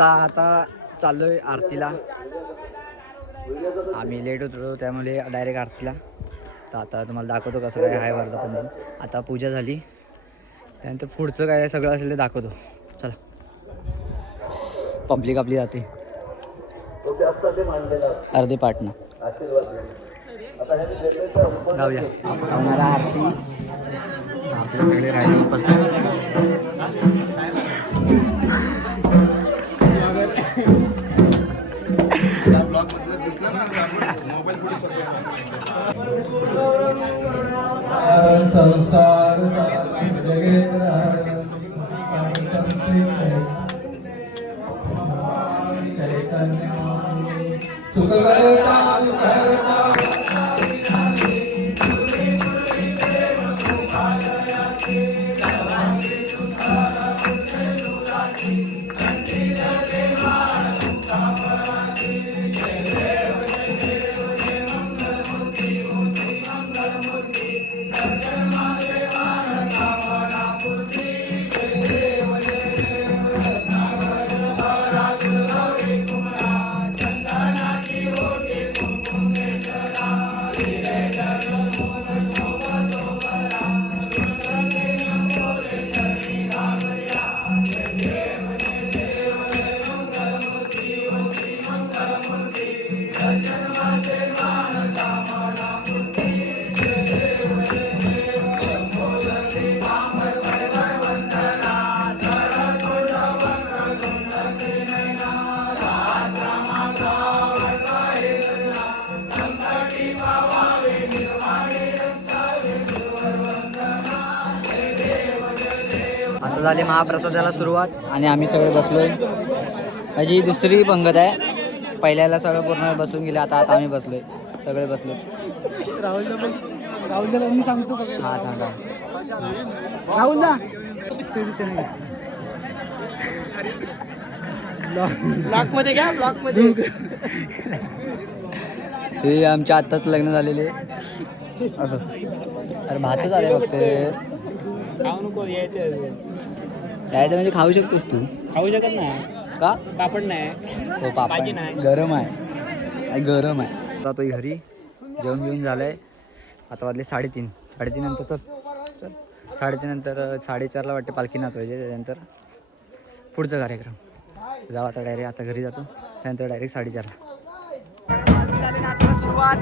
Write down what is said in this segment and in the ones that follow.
आपण आता चाललोय आरतीला. आम्ही लेट होतो त्यामुळे डायरेक्ट आरतीला. तर आता तुम्हाला दाखवतो कसं काय आहे वर्धापन. आता पूजा झाली, त्यानंतर पुढचं काय सगळं असेल ते दाखवतो. चला, पब्लिक आपली जाते अर्धे पाटणं. जाऊया होणारा आरती. आपले सगळे राहिले उपस्थित. संसार आता झाली महाप्रसादाला सुरुवात आणि आम्ही सगळे बसलोय. माझी दुसरी पंगत आहे. पहिल्याला सगळं पूर्ण बसून गेले. आता आम्ही बसलोय, सगळे बसलो. राहुलला मी सांगतो का? हा सांगा राहुलला ब्लॉक मध्ये घ्या, ब्लॉक मध्ये. हे आमच्या आत्ताच लग्न झालेले असं. अरे भातच आले फक्त. खाऊ नको, यायचं म्हणजे खाऊ शकतोस तू. खाऊ शकत नाही का? पापड नाही. हो पापड नाही, गरम आहे, गरम आहे. जातोय घरी. जेवण बिवून झालंय. आता वाजले 3:30. 3:30 नंतर 3:30 नंतर 4:30ला वाटते पालखी नाचवायची. त्याच्यानंतर पुढचा कार्यक्रम. जाऊ आता डायरेक्ट. आता घरी जातो, त्यानंतर डायरेक्ट 4:30ला सुरुवात.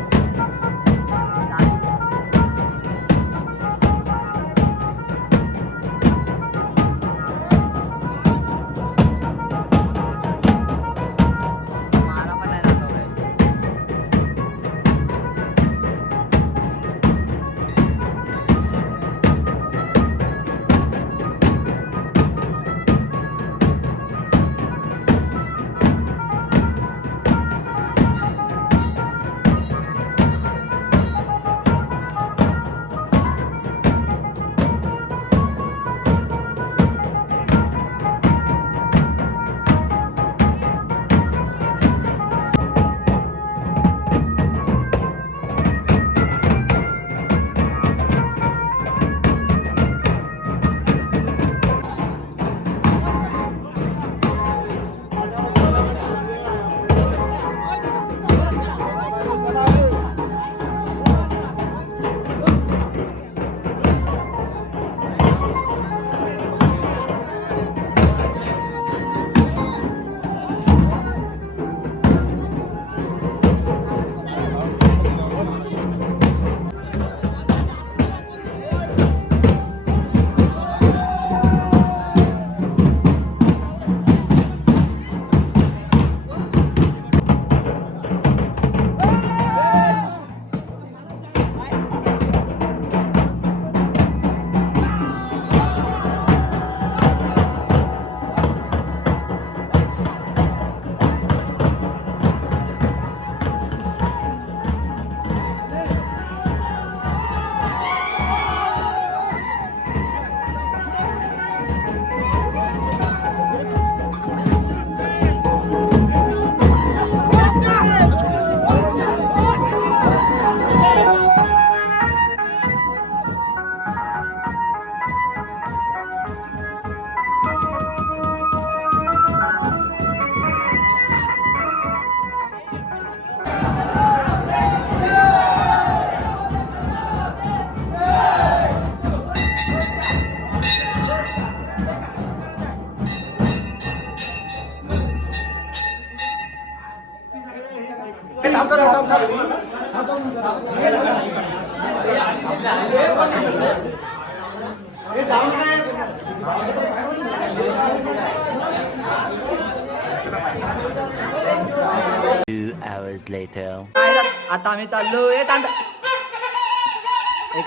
आता आम्ही चाललो एक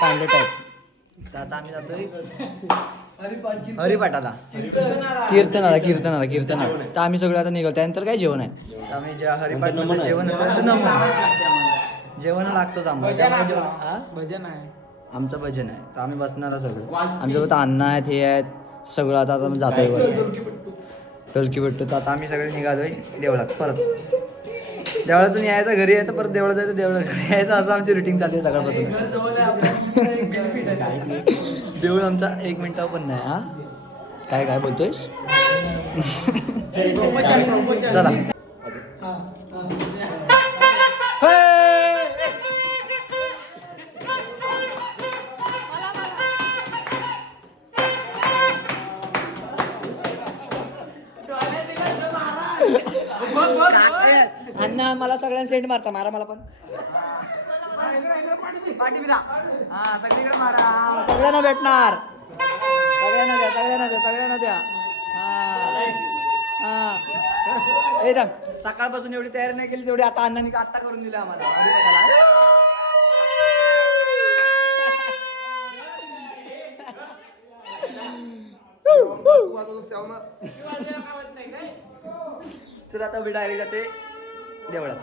कांदे टाईप. आता आम्ही जातोय हरिपाठाला कीर्तनाला तर आम्ही सगळं आता निघतो. त्यानंतर काय जेवण आहे. आम्ही ज्या हरिपाठ जेवण जेवण लागतोच आम्हाला. भजन आहे, आमचं भजन आहे तर आम्ही बसणार सगळं. आमच्यासोबत अन्न आहेत हे आहेत सगळं. आता आम्ही जातोय ढोलकी भेटतो. तर आता आम्ही सगळे निघालोय देवळात. परत देवळातून यायचं घरी यायचं, परत देवळात जायचं, देवळात घरी यायचं, असं आमची रुटीन चालू आहे सकाळपासून. देऊळ आमचा 1 मिनिटा पण नाही. हा काय बोलतोयस. चला अण्णा मला सगळ्यांना सेंड मारता. मारा मला पण पाठी बिना. हा सगळीकडे मारा. सगळ्यांना भेटणार. सगळ्यांना द्या. हा सकाळपासून एवढी तयारी नाही केली तेवढी आता अण्णांनी आत्ता करून दिली आम्हाला. तर आता मी डायरेक्ट जाते देवळात.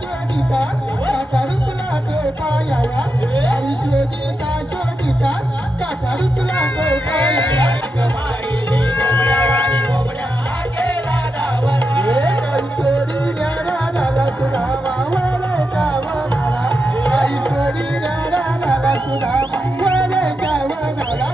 शोधिता काका रुतला तो पायाला आई शोधिता शोधिता काका रुतला तो पायाला आई सोडी नाला सुधा मावाला जावा नाला आई सोडी नाला सुधा मावाला जावा नाला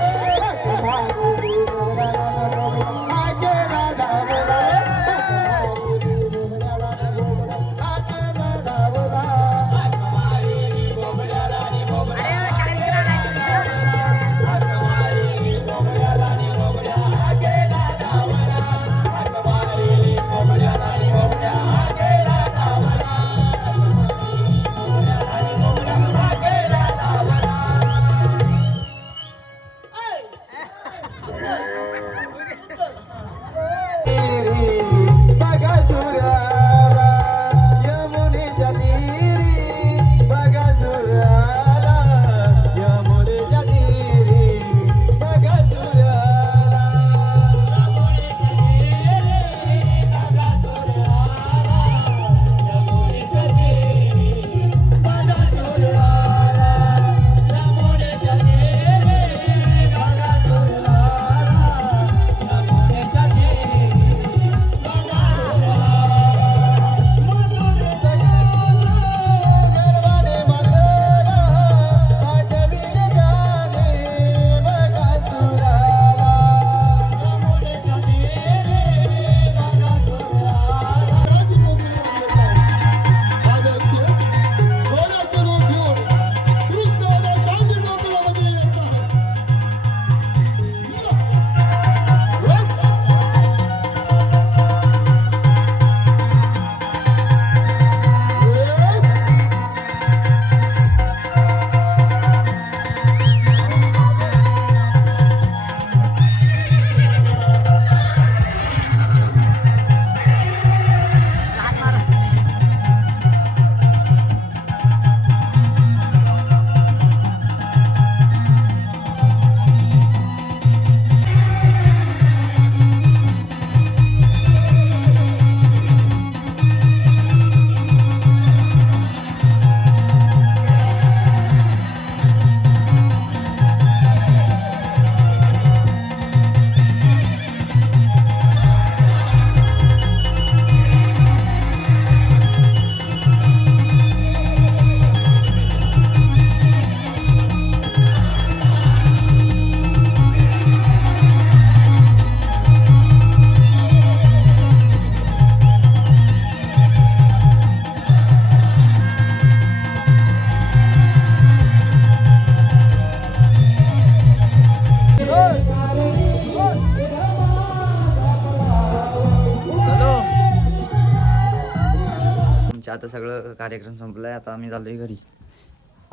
आता सगळं कार्यक्रम संपलाय. आता आम्ही चाललोय घरी.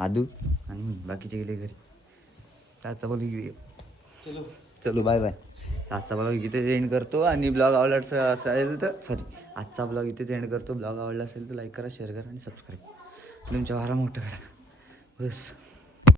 आदू आणि बाकीचे गेले घरी. आजचा ब्लॉग चलो बाय बाय. आजचा ब्लॉग इथेच एंड करतो आणि ब्लॉग आवडला असेल तर आजचा ब्लॉग इथेच एंड करतो. ब्लॉग आवडला असेल तर लाईक करा, शेअर करा आणि सबस्क्राईब तुमच्या वारा मोठं करा बस.